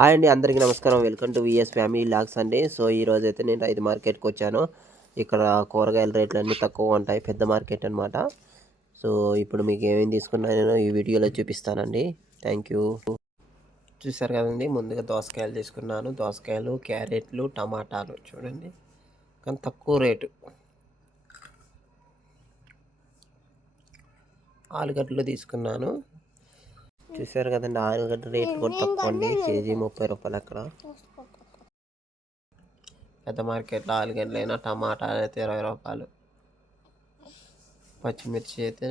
Hi అండి, అందరికీ నమస్కారం. Welcome to VS family vlogs అండి. సో ఈరోజు అయితే నేను రైతు మార్కెట్కి వచ్చాను. ఇక్కడ కూరగాయల రేట్లు అన్నీ తక్కువ ఉంటాయి, పెద్ద మార్కెట్ అనమాట. సో ఇప్పుడు మీకు ఏమేమి తీసుకున్నానో ఈ వీడియోలో చూపిస్తానండి. Thank you. చూసారు కదండి, ముందుగా దోసకాయలు తీసుకున్నాను. దోసకాయలు, క్యారెట్లు, టమాటాలు చూడండి, కానీ తక్కువ రేటు. ఆలుగడ్డలు తీసుకున్నాను. చూసారు కదండి, ఆలుగడ్డ రేట్లు కూడా తక్కువ అండి. కేజీ 30 రూపాయలు. అక్కడ పెద్ద మార్కెట్లో ఆలుగడ్డలైనా టమాటాలు అయితే 20 రూపాయలు. పచ్చిమిర్చి అయితే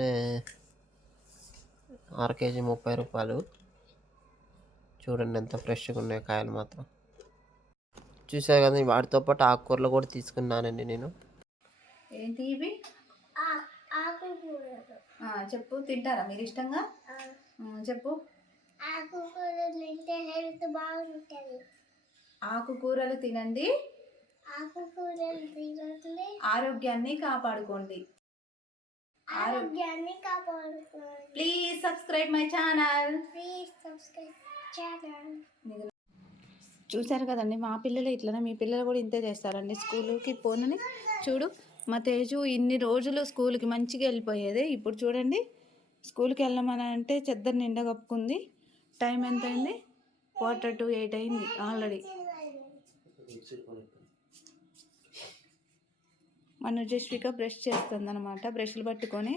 6 కేజీ 30 రూపాయలు. చూడండి ఎంత ఫ్రెష్గా ఉన్నాయి కాయలు మాత్రం. చూసారు కదా, వాటితో పాటు ఆకుకూరలు కూడా తీసుకున్నానండి నేను. ఏంటి ఇవి? చెప్పు, తింటారా మీరు ఇష్టంగా? చెప్పు. ఆకుకూరలు తింటే హెల్త్ బాగుంటుంది. ఆకుకూరలు తినండి, ఆకుకూరలు తినండి, ఆరోగ్యాన్ని కాపాడుకోండి. Please subscribe my channel. చూసారు కదండి, మా పిల్లలు ఇట్లనే, మీ పిల్లలు కూడా ఇంతే చేస్తారండి. స్కూల్కి పోనని చూడు, మా తేజు ఇన్ని రోజులు స్కూల్కి మంచిగా వెళ్ళిపోయేది. ఇప్పుడు చూడండి, స్కూల్కి వెళ్ళమని అంటే చెద్దరు నిండా కప్పుకుంది. టైం ఎంత అయింది? 7:45 అయింది ఆల్రెడీ. మన జస్విక బ్రష్ చేస్తుంది అనమాట. బ్రష్లు పట్టుకొని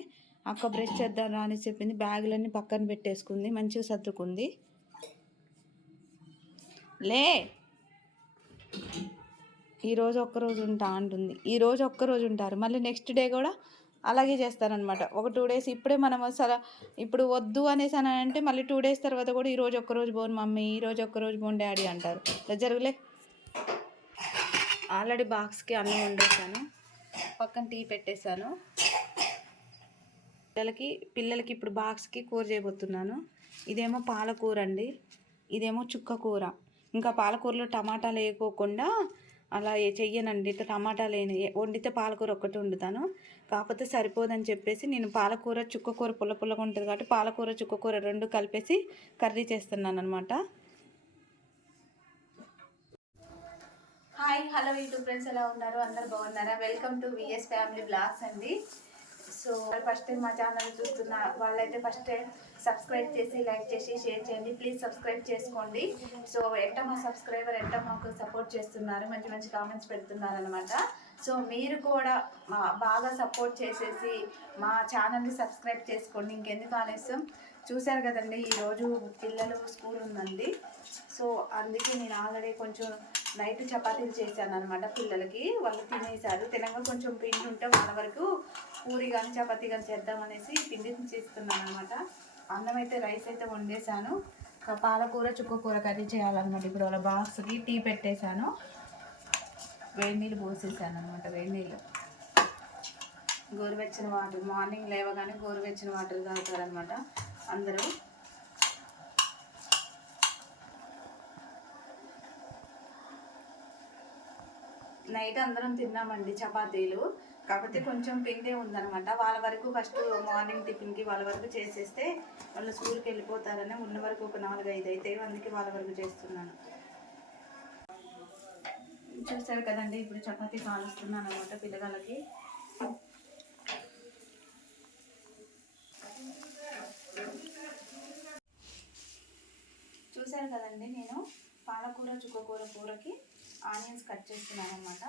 అక్క బ్రష్ చేద్దాం రా అని చెప్పింది. బ్యాగులన్నీ పక్కన పెట్టేసుకుంది, మంచిగా సర్దుకుంది. లే, ఈరోజు ఒక్కరోజు ఉంటా అంటుంది. ఈరోజు ఒక్కరోజు ఉంటారు, మళ్ళీ నెక్స్ట్ డే కూడా అలాగే చేస్తారనమాట. ఒక 2 డేస్ ఇప్పుడే మనం అసలు ఇప్పుడు వద్దు అనేసి అని అంటే మళ్ళీ 2 డేస్ తర్వాత కూడా ఈరోజు ఒక్కరోజు పోను మమ్మీ, ఈరోజు ఒక్కరోజు పోను డాడీ అంటారు. జరుగులే. ఆల్రెడీ బాక్స్కి అన్నం వండేసాను, పక్కన టీ పెట్టేశాను. పిల్లలకి ఇప్పుడు బాక్స్కి కూర చేయబోతున్నాను. ఇదేమో పాలకూర అండి, ఇదేమో చుక్క కూర. ఇంకా పాలకూరలో టమాటాలు వేయకోకుండా అలా చెయ్యనండి. ఇట్లా టమాటాలు వండితే పాలకూర ఒక్కటి వండుతాను, కాకపోతే సరిపోదని చెప్పేసి నేను పాలకూర చుక్కకూర పుల్ల పుల్లగా ఉంటుంది కాబట్టి పాలకూర చుక్కకూర 2 కలిపేసి కర్రీ చేస్తున్నాను అనమాట. హాయ్, హలో యూట్యూబ్ ఫ్రెండ్స్, ఎలా ఉన్నారు? అందరు బాగున్నారా? Welcome to VS family vlogs అండి. సో ఫస్ట్ టైం మా ఛానల్ చూస్తున్న వాళ్ళైతే ఫస్ట్ సబ్స్క్రైబ్ చేసి, లైక్ చేసి, షేర్ చేయండి. ప్లీజ్ సబ్స్క్రైబ్ చేసుకోండి. సో మా సబ్స్క్రైబర్ మాకు సపోర్ట్ చేస్తున్నారు, మంచి మంచి కామెంట్స్ పెడుతున్నారు అనమాట. సో మీరు కూడా బాగా సపోర్ట్ చేసేసి మా ఛానల్ని సబ్స్క్రైబ్ చేసుకోండి. ఇంకెందుకు ఆలస్యం? చూశారు కదండి, ఈరోజు పిల్లలు స్కూల్ ఉందండి. సో అందుకే నేను ఆల్రెడీ కొంచెం నైట్ చపాతీలు చేశాను అనమాట. పిల్లలకి వాళ్ళు తినేసారు. తినగా కొంచెం పిండి ఉంటే వాళ్ళ వరకు పూరి కానీ చపాతీ కానీ చేద్దామనేసి పిండిని చేస్తున్నాను అనమాట. అన్నం అయితే, రైస్ అయితే వండేసాను. పాలకూర చుక్కకూర కర్రీ చేయాలన్నమాట. ఇప్పుడు వాళ్ళ బాక్స్కి టీ పెట్టేశాను, వేడి నీళ్ళు పోసేసాను అనమాట. వేడి నీళ్ళు, గోరువెచ్చని వాటర్. మార్నింగ్ లేవగానే గోరువెచ్చని వాటర్ తాగుతారనమాట అందరూ. నైట్ అందరం తిన్నామండి చపాతీలు, కాకపోతే కొంచెం పిండే ఉందనమాట. వాళ్ళ వరకు ఫస్ట్ మార్నింగ్ టిఫిన్కి వాళ్ళ వరకు చేసేస్తే వాళ్ళు స్కూల్కి వెళ్ళిపోతారని ఉన్న వరకు ఒక 4-5 అయితే, అందుకే వాళ్ళ వరకు చేస్తున్నాను. చూసారు కదండి, ఇప్పుడు చపాతీ కాలుస్తున్నాను అనమాట పిల్లగాళ్ళకి. చూసారు కదండి, నేను పాలకూర చుక్కకూర కూరకి ఆనియన్స్ కట్ చేస్తున్నాను అనమాట.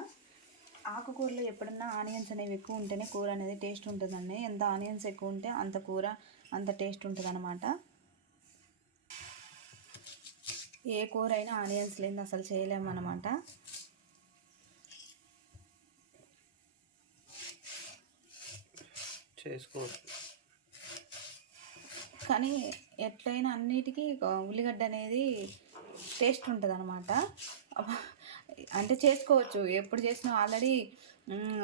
ఆకుకూరలో ఎప్పుడన్నా ఆనియన్స్ అనేవి ఎక్కువ ఉంటేనే కూర అనేది టేస్ట్ ఉంటుందండి. ఎంత ఆనియన్స్ ఎక్కువ ఉంటే అంత కూర అంత టేస్ట్ ఉంటుంది అనమాట. ఏ కూర అయినా ఆనియన్స్ లేని అసలు చేయలేమన్నమాట. చేసుకోవచ్చు, కానీ ఎట్లయినా అన్నిటికీ ఉల్లిగడ్డ అనేది టేస్ట్ ఉంటుంది అనమాట. అంటే చేసుకోవచ్చు, ఎప్పుడు చేసినా. ఆల్రెడీ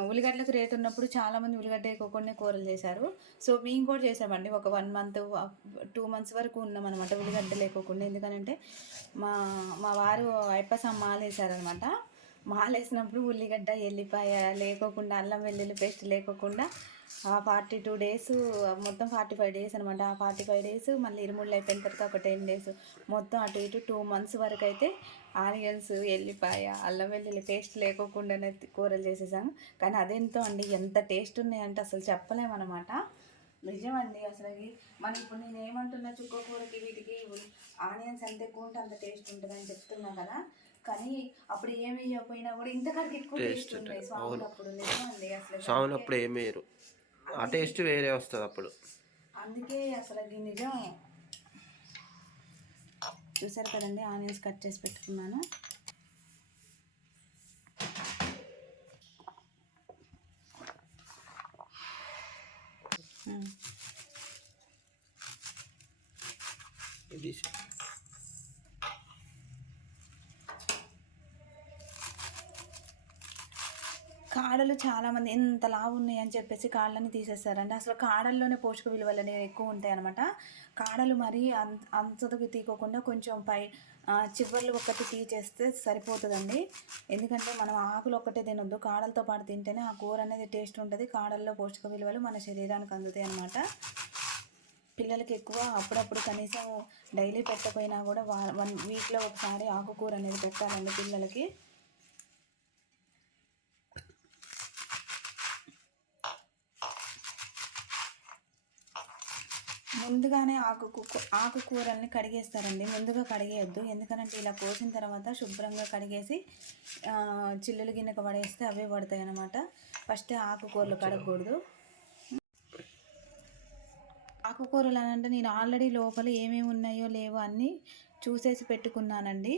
ఉల్లిగడ్డలకు రేట్ ఉన్నప్పుడు చాలామంది ఉల్లిగడ్డ వేయకుండా కూరలు చేశారు. సో మేము కూడా చేసామండి. ఒక 1 మంత్ 2 మంత్స్ వరకు ఉన్నామన్నమాట ఉల్లిగడ్డ లేకోకుండా. ఎందుకంటే మా వారు ఐపసం మాలేసారనమాట. మాలేసినప్పుడు ఉల్లిగడ్డ, ఎల్లిపాయ లేకోకుండా, అల్లం వెల్లుల్లి పేస్ట్ లేకోకుండా ఆ 42 డేస్, మొత్తం 45 డేస్ అనమాట. ఆ 45 డేస్ మళ్ళీ ఇరుముళ్ళు అయిపోయిన తర్వాత ఒక 10 డేస్, మొత్తం అటు ఇటు 2 మంత్స్ వరకు అయితే ఆనియన్స్, ఎల్లిపాయ, అల్లం వెల్లుల్లి పేస్ట్ లేకోకుండానే కూరలు చేసేసాము. కానీ అదెంతో అండి, ఎంత టేస్ట్ ఉన్నాయంటే అసలు చెప్పలేమన్నమాట. నిజమండి. అసలు మనం ఇప్పుడు నేను ఏమంటున్నా, చుక్క కూరకి వీటికి ఆనియన్స్ ఎంత ఎక్కువ ఉంటే అంత టేస్ట్ ఉంటుందని చెప్తున్నా కదా. కానీ అప్పుడు ఏమి ఇవ్వకపోయినా కూడా ఇంతకాడికి ఎక్కువ టేస్ట్ ఉంటాయి స్వాములు అప్పుడు. నిజమండి. అసలు స్వాములు అప్పుడు ఏమి వేయరు, ఆ టేస్ట్ వేరే వస్తుంది అప్పుడు. అందుకే అసలు అది నిజం. చూసారు కదండి, ఆనియన్స్ కట్ చేసి పెట్టుకున్నాను. ఇది కాడలు చాలామంది ఎంత లావు ఉన్నాయి అని చెప్పేసి కాళ్ళని తీసేస్తారండి. అసలు కాడల్లోనే పోషక విలువలు అనేవి ఎక్కువ ఉంటాయి అనమాట. కాడలు మరీ అంతకు తీకోకుండా కొంచెం చివర్లు ఒకటి తీసేస్తే సరిపోతుందండి. ఎందుకంటే మనం ఆకులు ఒక్కటే తినొద్దు, కాడలతో పాటు తింటేనే ఆ కూర అనేది టేస్ట్ ఉంటుంది. కాడల్లో పోషక విలువలు మన శరీరానికి అందుతాయి అనమాట. పిల్లలకి ఎక్కువ అప్పుడప్పుడు కనీసం డైలీ పెట్టకపోయినా కూడా 1 వీక్లో ఒకసారి ఆకుకూర అనేది పెట్టాలండి పిల్లలకి. ముందుగానే ఆకుకూరల్ని కడిగేస్తారండి. ముందుగా కడిగేయద్దు, ఎందుకంటే ఇలా కోసిన తర్వాత శుభ్రంగా కడిగేసి చిల్లులు గిన్నెకు పడేస్తే అవే పడతాయి అన్నమాట. ఫస్ట్ ఆకుకూరలు కడగకూడదు. ఆకుకూరలు అని అంటే నేను ఆల్రెడీ లోపల ఏమేమి ఉన్నాయో లేవో అన్నీ చూసేసి పెట్టుకున్నానండి.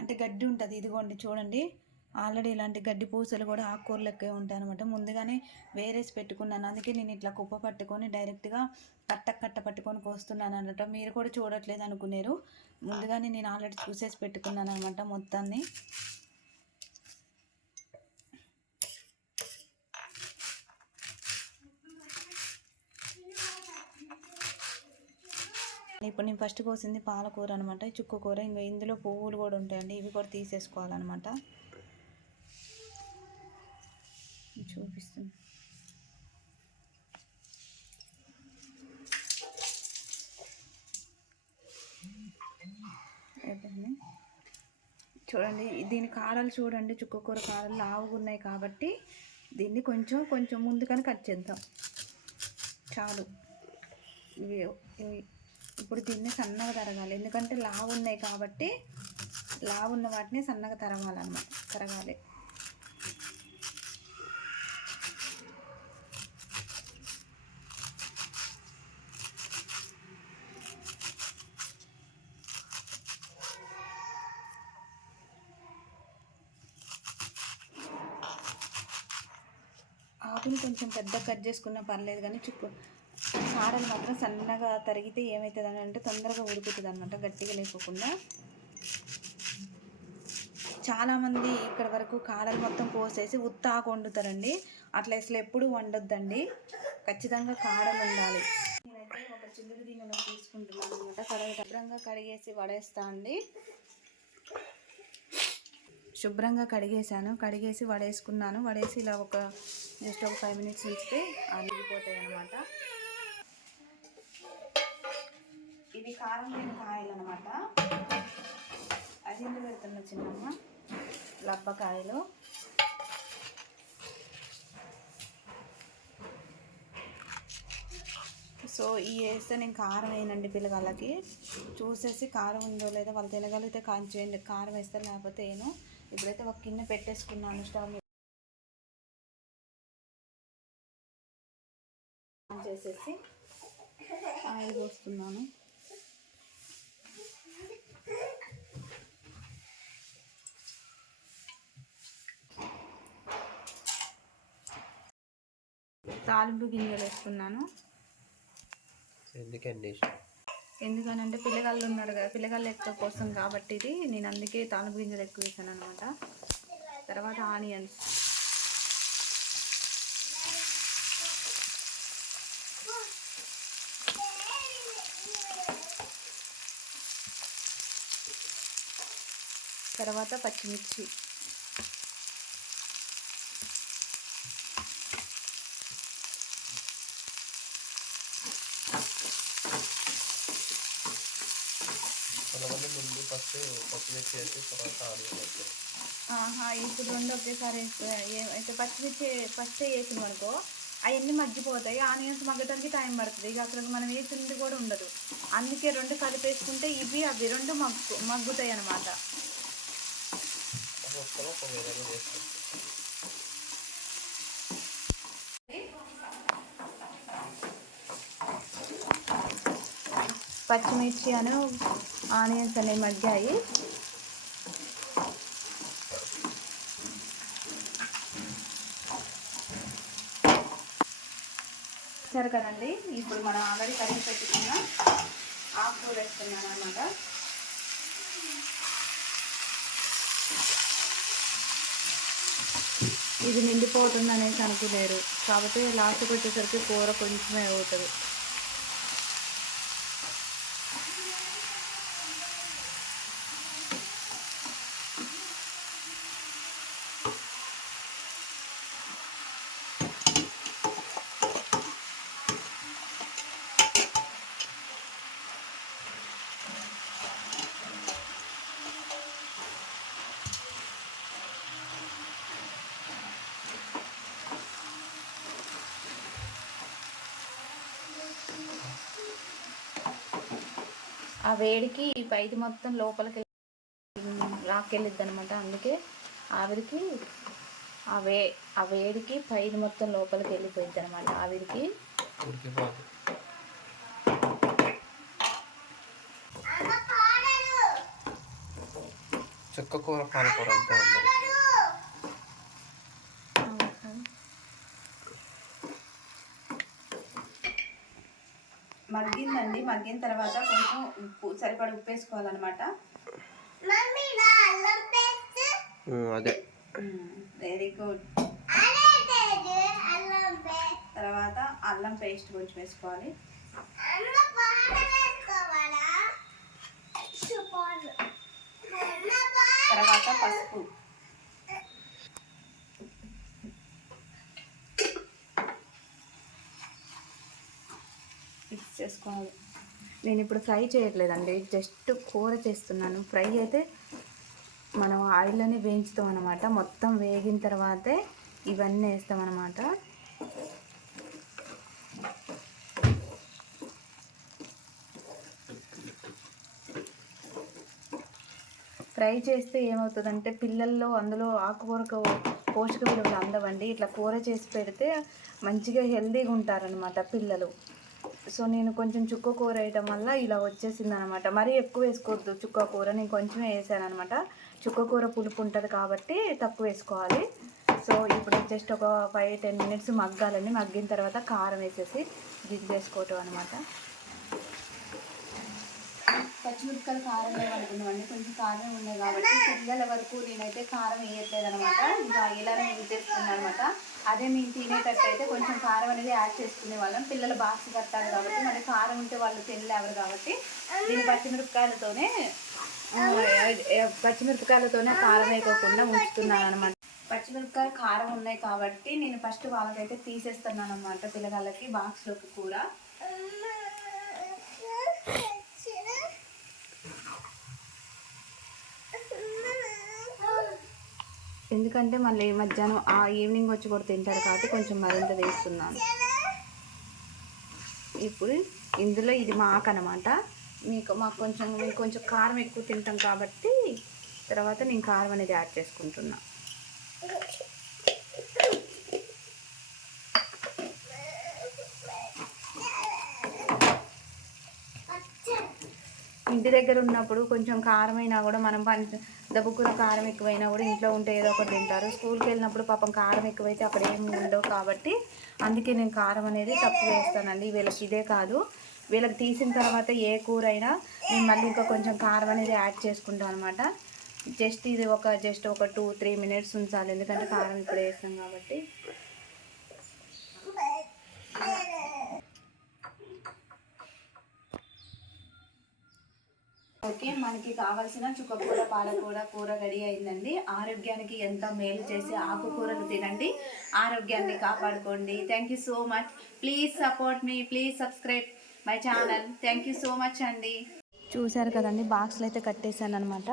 అంటే గడ్డి ఉంటుంది, ఇదిగోండి చూడండి. ఆల్రెడీ ఇలాంటి గడ్డి పూసలు కూడా ఆకుకూరలకే ఉంటాయి అనమాట. ముందుగానే వేరేసి పెట్టుకున్నాను. అందుకే నేను ఇట్లా కుప్ప పట్టుకొని డైరెక్ట్గా కట్ట పట్టుకొని కోస్తున్నాను అనమాట. మీరు కూడా చూడట్లేదు అనుకున్నారు. ముందుగానే నేను ఆల్రెడీ చూసేసి పెట్టుకున్నాను అనమాట మొత్తాన్ని. ఇప్పుడు నేను ఫస్ట్ కోసింది పాలకూర అనమాట, చుక్క కూర. ఇంకా ఇందులో పువ్వులు కూడా ఉంటాయండి, ఇవి కూడా తీసేసుకోవాలన్నమాట. చూపిస్తుంది. చూడండి, దీని కాడలు చూడండి, చుక్కకూర కాడలు లావుగా ఉన్నాయి కాబట్టి దీన్ని కొంచెం ముందుకని కట్ చేద్దాం చాలు. ఇవి ఇప్పుడు దీన్ని సన్నగా తరగాలి, ఎందుకంటే లావు ఉన్నాయి కాబట్టి లావు ఉన్న వాటిని సన్నగా తరగాలి. ఆకుని కొంచెం పెద్ద కట్ చేసుకున్నా పర్లేదు, కానీ కాడలు మాత్రం సన్నగా తరిగితే ఏమవుతుంది అని అంటే తొందరగా ఉడుకుతుంది అనమాట, గట్టిగా లేకోకుండా. చాలామంది ఇక్కడ వరకు కాడలు మొత్తం కోసేసి ఉత్త ఆకు వండుతారండి. అట్లా అసలు ఎప్పుడు వండొద్దండి, ఖచ్చితంగా కాడలు ఉండాలి. నేనైతే ఒక చిల్లులు గిన్నెలో తీసుకుంటున్నాను అనమాట. శుభ్రంగా కడిగేసి వడేస్తా అండి. శుభ్రంగా కడిగేసి వడేసుకున్నాను. వడేసి ఇలా జస్ట్ ఒక 5 మినిట్స్ ఉంచితే ఆగిపోతాయి అన్నమాట. ఇవి కారం లేని కాయలు అనమాట. అజెండు పెడుతున్న చిన్నమ్మ లబ్బకాయలు. సో ఈ వేస్తే నేను కారం వేయనండి, పిల్లగాళ్ళకి చూసేసి కారం ఉందో లేదో వాళ్ళు తినగలిగితే కాంచేయండి, కారం వేస్తారు, లేకపోతే ఏను. ఇప్పుడైతే ఒక గిన్నె పెట్టేసుకున్నాను స్టవ్ మీద చేసేసి ఆయిల్ పోస్తున్నాను. తాలింపు గింజలు వేసుకున్నాను. ఎందుకనంటే పిల్లగాళ్ళు ఉన్నారు కదా, పిల్లగాళ్ళు ఎక్కువ కోసం కాబట్టి ఇది నేను అందుకే తాలింపు గింజలు ఎక్కువ వేసాను అనమాట. తర్వాత ఆనియన్స్, తర్వాత పచ్చిమిర్చి, ఫస్ట్ పచ్చిమిర్చి వేసి తర్వాత ఆనియన్ వేసి. ఇప్పుడు రెండు ఒకేసారి అయితే పచ్చిమిర్చి ఫస్ట్ వేసినాం అనుకో అవన్నీ మగ్గిపోతాయి. ఆనియన్స్ మగ్గడానికి టైం పడుతుంది. ఇక అక్కడ మనం వేసింది కూడా ఉండదు. అందుకే రెండు కలిపేసుకుంటే ఇవి అవి రెండు మగ్గుతాయి అన్నమాట. పచ్చిమిర్చి అను ఆనియన్స్ అనేవి మగ్గాయి. సరే కదండి, ఇప్పుడు మనం ఆల్రెడీ కడిగి పెట్టుకున్న ఆకుకూర వేస్తున్నాను అన్నమాట. ఇది నిండిపోతుంది అనేసి అనుకోలేరు కాబట్టి లాస్ట్కి వచ్చేసరికి కూర కొంచెమే అవుతుంది. ఆ వేడికి ఈ పైది మొత్తం లోపలికి రాకెళ్ళిద్ది అనమాట. అందుకే ఆవిరికి ఆ వేడికి పైది మొత్తం లోపలికి వెళ్ళిపోయిద్ది అనమాట. ఆవిరికి చుక్కకూర పాలకూర అంతే ఉంది. మగ్గిందండి. మగ్గిన తర్వాత కొంచెం సరిపడ ఉప్పు వేసుకోవాలన్నమాట. అదే వెరీ గుడ్. తర్వాత అల్లం పేస్ట్ కొంచెం వేసుకోవాలి. తర్వాత పసుపు, మిక్స్ చేసుకోవాలి. నేను ఇప్పుడు ఫ్రై చేయట్లేదండి, జస్ట్ కూర చేస్తున్నాను. ఫ్రై అయితే మనం ఆయిల్లోనే వేయించుతాం అన్నమాట. మొత్తం వేగిన తర్వాతే ఇవన్నీ వేస్తాం అన్నమాట. ఫ్రై చేస్తే ఏమవుతుందంటే పిల్లల్లో అందులో ఆకుకూరకు పోషక విలువలు అందవండి. ఇట్లా కూర చేసి పెడితే మంచిగా హెల్తీగా ఉంటారనమాట పిల్లలు. సో నేను కొంచెం చుక్క కూర వేయటం వల్ల ఇలా వచ్చేసింది అనమాట. మరీ ఎక్కువ వేసుకోవద్దు చుక్క కూర, నేను కొంచెమే వేసాను అనమాట. చుక్క కూర పులుపు ఉంటుంది కాబట్టి తక్కువ వేసుకోవాలి. సో ఇప్పుడు జస్ట్ ఒక 5-10 మినిట్స్ మగ్గాలండి. మగ్గిన తర్వాత కారం వేసేసి దించేసుకోవటం అనమాట. పచ్చిమిరపకాయలు కారం వేయాలనుకున్నామండి. కొంచెం కారం ఉన్నాయి కాబట్టి పిల్లల వరకు నేనైతే కారం వేయట్లేదు అనమాట. ఇంకా ఇలానే యూజ్ చేస్తున్నాను అనమాట. అదే మేము తినేటట్టు అయితే కొంచెం కారం అనేది యాడ్ చేసుకునే వాళ్ళం. పిల్లలు బాక్స్ కట్టాలి కాబట్టి మళ్ళీ కారం ఉంటే వాళ్ళు తినలేరు కాబట్టి నేను పచ్చిమిరపకాయలతోనే కారం వేయకుండా ఉంచుతున్నాను అనమాట. పచ్చిమిరపకాయలు కారం ఉన్నాయి కాబట్టి నేను ఫస్ట్ వాళ్ళకైతే తీసేస్తున్నాను అనమాట. పిల్లగాళ్ళకి బాక్స్లోకి కూర. ఎందుకంటే మళ్ళీ మధ్యాహ్నం ఈవినింగ్ వచ్చి కూడా తింటారు కాబట్టి కొంచెం మరింత వేస్తున్నాను. ఇప్పుడు ఇందులో ఇది మాకు అనమాట. మేము కొంచెం కారం ఎక్కువ తింటాం కాబట్టి తర్వాత నేను కారం అనేది యాడ్ చేసుకుంటున్నా. ఇంటి దగ్గర ఉన్నప్పుడు కొంచెం కారమైనా కూడా మనం దబ్బుకున్న కారం ఎక్కువైనా కూడా ఇంట్లో ఉంటే ఏదో ఒకటి తింటారు. స్కూల్కి వెళ్ళినప్పుడు పాపం కారం ఎక్కువైతే అక్కడ ఏమి ఉండవు కాబట్టి అందుకే నేను కారం అనేది తక్కువ వేస్తానండి. వీళ్ళకి ఇదే కాదు, వీళ్ళకి తీసిన తర్వాత ఏ కూర అయినా నేను మళ్ళీ ఇంకా కొంచెం కారం అనేది యాడ్ చేసుకుంటాను అనమాట. జస్ట్ ఒక 2-3 మినిట్స్ ఉంచాలి, ఎందుకంటే కారం ఇప్పుడు వేస్తాం కాబట్టి. ఓకే, మనకి కావాల్సిన చుక్కకూర పాలకూర కూర రెడీ అయిందండి. ఆరోగ్యానికి ఎంత మేలు చేసే ఆకుకూరలు తినండి, ఆరోగ్యాన్ని కాపాడుకోండి. Thank you so much. Please support me, please subscribe my channel. Thank you so much అండి. చూసారు కదండి, బాక్స్లు అయితే కట్టేశాను అనమాట.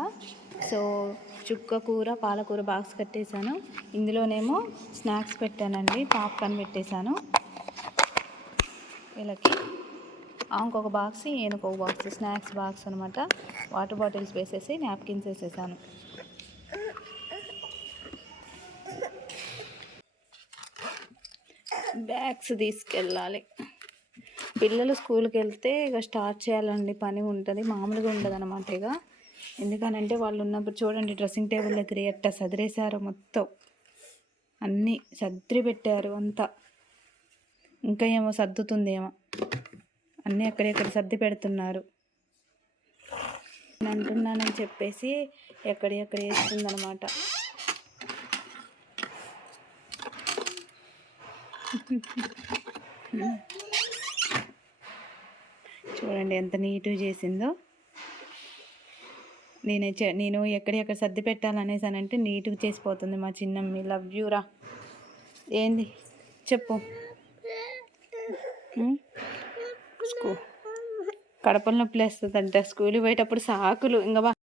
సో చుక్క కూర పాలకూర బాక్స్ కట్టేశాను. ఇందులోనేమో స్నాక్స్ పెట్టానండి, పాప్కార్న్ పెట్టేశాను వీళ్ళకి. ఇంకొక బాక్స్ ఈయనకొక బాక్స్ స్నాక్స్ బాక్స్ అనమాట. వాటర్ బాటిల్స్ వేసేసి నాప్కిన్స్ వేసేసాను. బ్యాగ్స్ తీసుకెళ్ళాలి. పిల్లలు స్కూల్కి వెళ్తే ఇక స్టార్ట్ చేయాలండి, పని ఉంటుంది, మామూలుగా ఉండదు అనమాట. ఇక ఎందుకనంటే వాళ్ళు ఉన్నప్పుడు చూడండి, డ్రెస్సింగ్ టేబుల్ దగ్గర ఎట్ట సదిరేశారు, మొత్తం అన్నీ సర్ది పెట్టారు అంతా. ఇంకా ఏమో సర్దుతుందేమో, అన్నీ ఎక్కడెక్కడ సర్ది పెడుతున్నారు. నేను అంటున్నానని చెప్పేసి ఎక్కడెక్కడ వేస్తుందనమాట. చూడండి ఎంత నీట్గా చేసిందో. నేను ఎక్కడెక్కడ సర్ది పెట్టాలనేసానంటే నీట్గా చేసిపోతుంది మా చిన్నమ్మి. లవ్ యూరా. ఏంది చెప్పు. కడపల నొప్పి లేస్తుందంట, స్కూల్కి పోయేటప్పుడు సాకులు ఇంకా